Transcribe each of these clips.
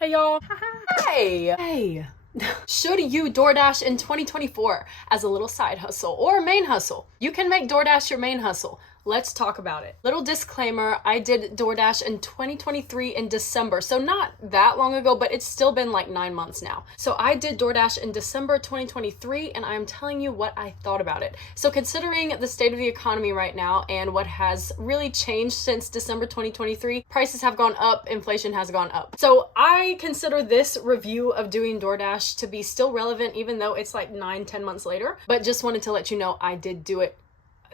Hey y'all. Hey. Should you DoorDash in 2024 as a little side hustle or main hustle? You can make DoorDash your main hustle. Let's talk about it. Little disclaimer, I did DoorDash in 2023 in December, so not that long ago, but it's still been like 9 months now. So I did DoorDash in December 2023, and I'm telling you what I thought about it. So considering the state of the economy right now and what has really changed since December 2023, prices have gone up, inflation has gone up. So I consider this review of doing DoorDash to be still relevant, even though it's like 9-10 months later, but just wanted to let you know I did do it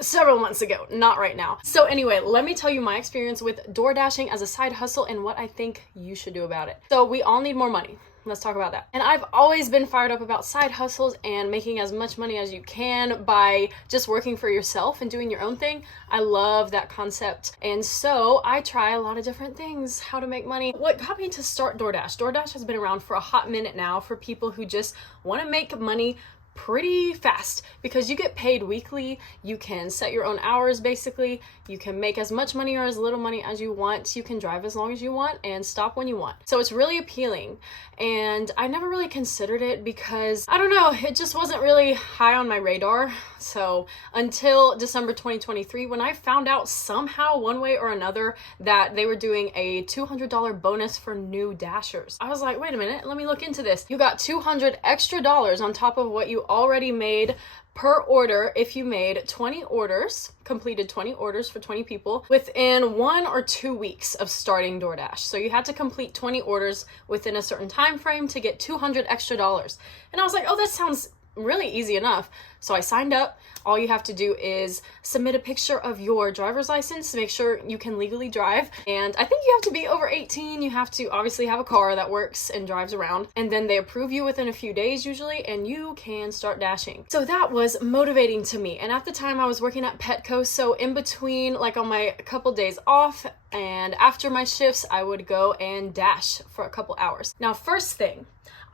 several months ago, not right now. So anyway, let me tell you my experience with DoorDashing as a side hustle and what I think you should do about it. So we all need more money. Let's talk about that. And I've always been fired up about side hustles and making as much money as you can by just working for yourself and doing your own thing. I love that concept. And so I try a lot of different things, how to make money. What got me to start DoorDash? DoorDash has been around for a hot minute now for people who just want to make money pretty fast because you get paid weekly. You can set your own hours basically. You can make as much money or as little money as you want. You can drive as long as you want and stop when you want. So it's really appealing. And I never really considered it because I don't know, it just wasn't really high on my radar. So until December 2023, when I found out somehow one way or another that they were doing a $200 bonus for new Dashers, I was like, wait a minute, let me look into this. You got $200 extra on top of what you already made per order if you made 20 orders, completed 20 orders for 20 people within 1 or 2 weeks of starting DoorDash. So you had to complete 20 orders within a certain time frame to get $200 extra. And I was like, oh, that sounds really easy enough. So I signed up. All you have to do is submit a picture of your driver's license to make sure you can legally drive. And I think you have to be over 18. You have to obviously have a car that works and drives around. And then they approve you within a few days usually, and you can start dashing. So that was motivating to me. And at the time I was working at Petco. So in between, like on my couple days off and after my shifts, I would go and dash for a couple hours. Now, first thing,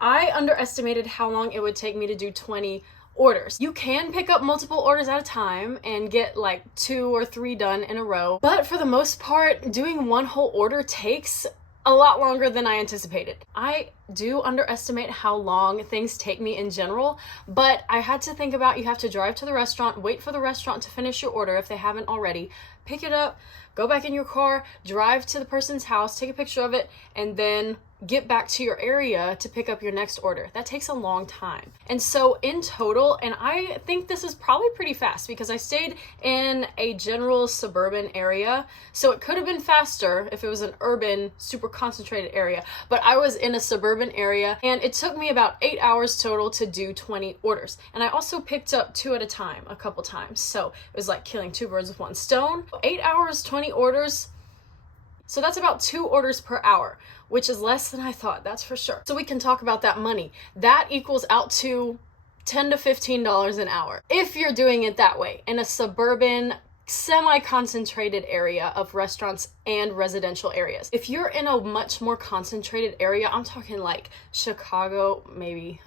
I underestimated how long it would take me to do 20 orders. You can pick up multiple orders at a time and get like 2 or 3 done in a row, but for the most part, doing one whole order takes a lot longer than I anticipated. I do underestimate how long things take me in general, but I had to think about you have to drive to the restaurant, wait for the restaurant to finish your order if they haven't already, pick it up, go back in your car, drive to the person's house, take a picture of it, and then get back to your area to pick up your next order. That takes a long time. And so in total, and I think this is probably pretty fast because I stayed in a general suburban area, so it could have been faster if it was an urban, super concentrated area, but I was in a suburban area and it took me about 8 hours total to do 20 orders. And I also picked up 2 at a time a couple times, so it was like killing 2 birds with 1 stone. 8 hours, 20 orders. So that's about 2 orders per hour, which is less than I thought, that's for sure. So we can talk about that money. That equals out to $10 to $15 an hour if you're doing it that way in a suburban, semi-concentrated area of restaurants and residential areas. If you're in a much more concentrated area, I'm talking like Chicago, maybe.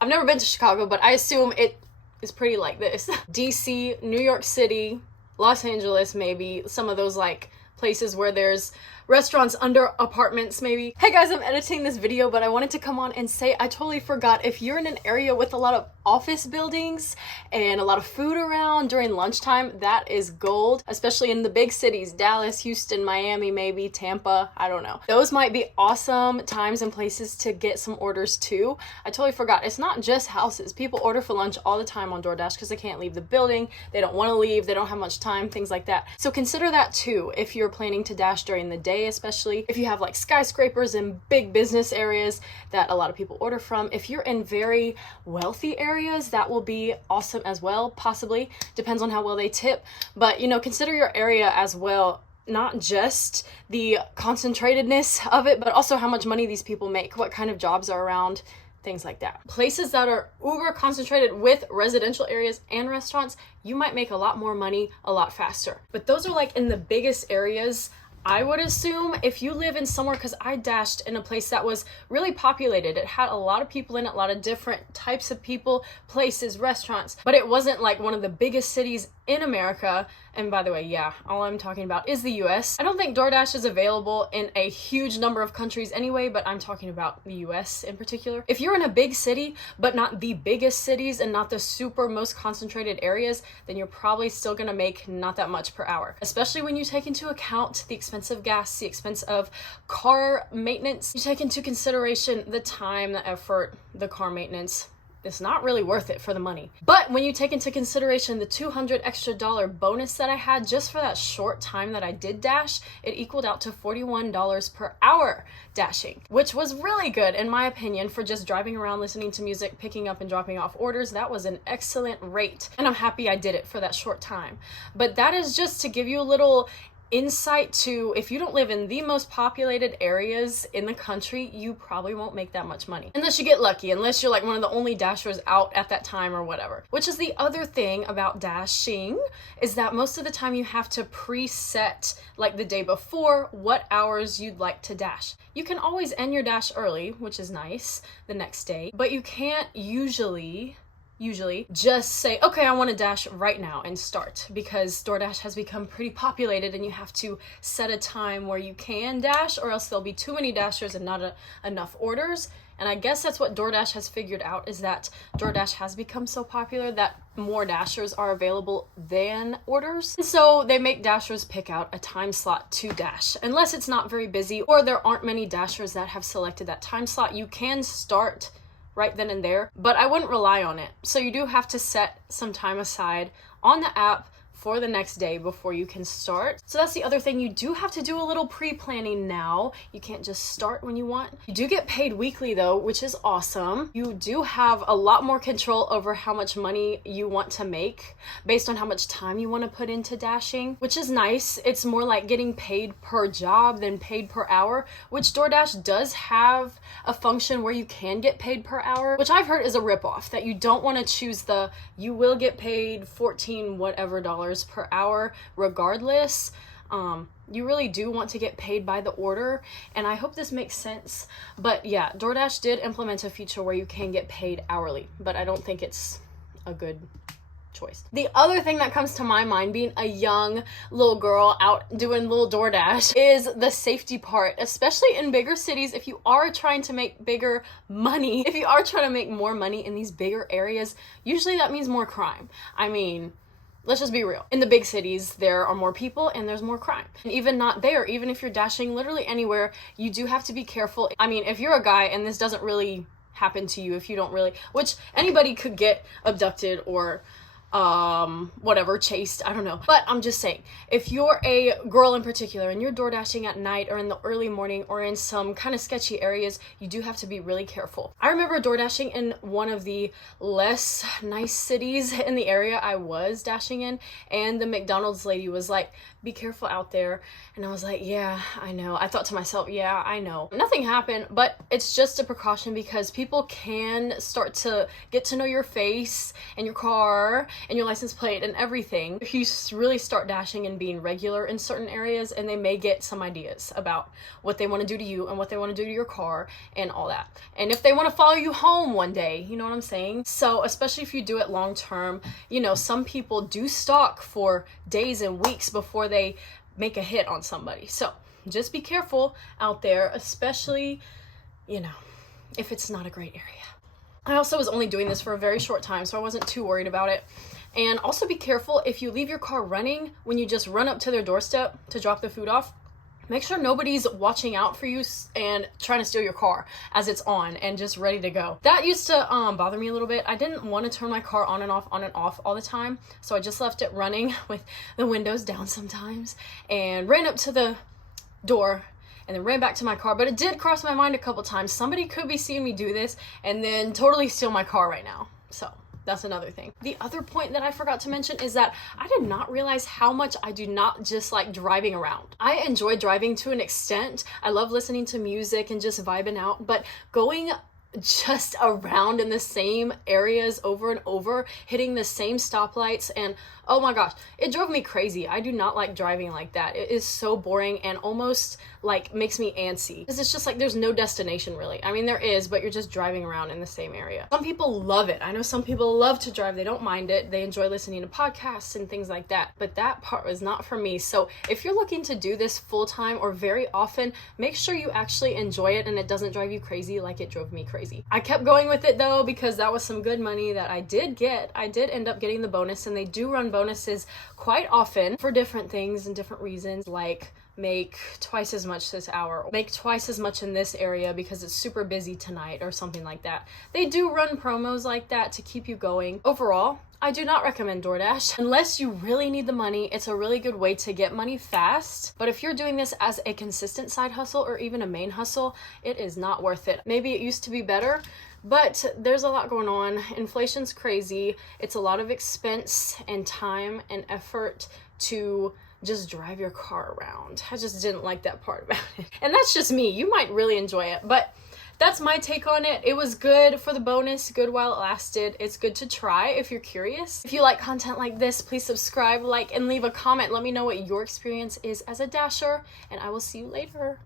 I've never been to Chicago, but I assume it is pretty like this. DC, New York City, Los Angeles, maybe, some of those like places where there's restaurants under apartments maybe. Hey guys, I'm editing this video, but I wanted to come on and say I totally forgot, if you're in an area with a lot of office buildings and a lot of food around during lunchtime, that is gold, especially in the big cities, Dallas, Houston, Miami, maybe Tampa, I don't know. Those might be awesome times and places to get some orders too. I totally forgot, it's not just houses. People order for lunch all the time on DoorDash because they can't leave the building, they don't want to leave, they don't have much time, things like that. So consider that too if you're planning to dash during the day, especially if you have like skyscrapers and big business areas that a lot of people order from. If you're in very wealthy areas, that will be awesome as well, possibly. Depends on how well they tip. But, you know, consider your area as well, not just the concentratedness of it, but also how much money these people make, what kind of jobs are around, things like that. Places that are uber concentrated with residential areas and restaurants, you might make a lot more money a lot faster. But those are like in the biggest areas. I would assume if you live in somewhere, because I dashed in a place that was really populated. It had a lot of people in it, a lot of different types of people, places, restaurants, but it wasn't like one of the biggest cities in America And by the way, yeah, all I'm talking about is the US. I don't think DoorDash is available in a huge number of countries anyway, but I'm talking about the US in particular. If you're in a big city, but not the biggest cities and not the super most concentrated areas, then you're probably still gonna make not that much per hour. Especially when you take into account the expense of gas, the expense of car maintenance. You take into consideration the time, the effort, the car maintenance. It's not really worth it for the money. But when you take into consideration the $200 extra bonus that I had just for that short time that I did dash, it equaled out to $41 per hour dashing, which was really good in my opinion for just driving around, listening to music, picking up and dropping off orders. That was an excellent rate, and I'm happy I did it for that short time. But that is just to give you a little insight to, if you don't live in the most populated areas in the country, you probably won't make that much money unless you get lucky, unless you're like one of the only dashers out at that time or whatever. Which is the other thing about dashing, is that most of the time you have to preset, like the day before, what hours you'd like to dash. You can always end your dash early, which is nice, the next day, but you can't usually just say, okay, I want to dash right now and start, because DoorDash has become pretty populated and you have to set a time where you can dash, or else there'll be too many dashers and not enough orders. And I guess that's what DoorDash has figured out, is that DoorDash has become so popular that more dashers are available than orders. And so they make dashers pick out a time slot to dash. Unless it's not very busy or there aren't many dashers that have selected that time slot, you can start right then and there, but I wouldn't rely on it. So you do have to set some time aside on the app for the next day before you can start. So that's the other thing. You do have to do a little pre-planning now. You can't just start when you want. You do get paid weekly though, which is awesome. You do have a lot more control over how much money you want to make based on how much time you want to put into dashing, which is nice. It's more like getting paid per job than paid per hour, which DoorDash does have a function where you can get paid per hour, which I've heard is a ripoff, that you don't want to choose the, you will get paid 14 whatever dollars per hour regardless. You really do want to get paid by the order, and I hope this makes sense. But yeah, DoorDash did implement a feature where you can get paid hourly, but I don't think it's a good choice. The other thing that comes to my mind, being a young little girl out doing little DoorDash, is the safety part, especially in bigger cities. If you are trying to make bigger money, if you are trying to make more money in these bigger areas, usually that means more crime. I mean, let's just be real. In the big cities, there are more people and there's more crime. And even not there, even if you're dashing literally anywhere, you do have to be careful. I mean, if you're a guy and this doesn't really happen to you, if you don't really, which anybody could get abducted or whatever, chased, I don't know. But I'm just saying, if you're a girl in particular and you're door dashing at night or in the early morning or in some kind of sketchy areas, you do have to be really careful. I remember door dashing in one of the less nice cities in the area I was dashing in, and the McDonald's lady was like, be careful out there. And I was like, yeah, I know. I thought to myself, yeah, I know. Nothing happened, but it's just a precaution because people can start to get to know your face and your car and your license plate and everything if you really start dashing and being regular in certain areas, and they may get some ideas about what they want to do to you and what they want to do to your car and all that. And if they want to follow you home one day, you know what I'm saying? So especially if you do it long term, you know, some people do stalk for days and weeks before they make a hit on somebody. So just be careful out there, especially, you know, if it's not a great area. I also was only doing this for a very short time, so I wasn't too worried about it. And also be careful if you leave your car running when you just run up to their doorstep to drop the food off. Make sure nobody's watching out for you and trying to steal your car as it's on and just ready to go. That used to bother me a little bit. I didn't want to turn my car on and off all the time, so I just left it running with the windows down sometimes and ran up to the door and then ran back to my car. But it did cross my mind a couple times. Somebody could be seeing me do this and then totally steal my car right now. So that's another thing. The other point that I forgot to mention is that I did not realize how much I do not just like driving around. I enjoy driving to an extent. I love listening to music and just vibing out, but going just around in the same areas over and over, hitting the same stoplights and Oh my gosh, it drove me crazy. I do not like driving like that. It is so boring and almost like makes me antsy because it's just like there's no destination really. I mean, there is, but you're just driving around in the same area. Some people love it. I know some people love to drive. They don't mind it. They enjoy listening to podcasts and things like that. But that part was not for me. So if you're looking to do this full time or very often, make sure you actually enjoy it and it doesn't drive you crazy like it drove me crazy. I kept going with it though because that was some good money that I did get. I did end up getting the bonus, and they do run bonuses quite often for different things and different reasons, like make twice as much this hour, make twice as much in this area because it's super busy tonight or something like that. They do run promos like that to keep you going. Overall, I do not recommend DoorDash unless you really need the money. It's a really good way to get money fast, but if you're doing this as a consistent side hustle or even a main hustle, it is not worth it. Maybe it used to be better, but there's a lot going on. Inflation's crazy. It's a lot of expense and time and effort to just drive your car around. I just didn't like that part about it. And that's just me. You might really enjoy it, but that's my take on it. It was good for the bonus, good while it lasted. It's good to try if you're curious. If you like content like this, please subscribe, like, and leave a comment. Let me know what your experience is as a dasher, and I will see you later.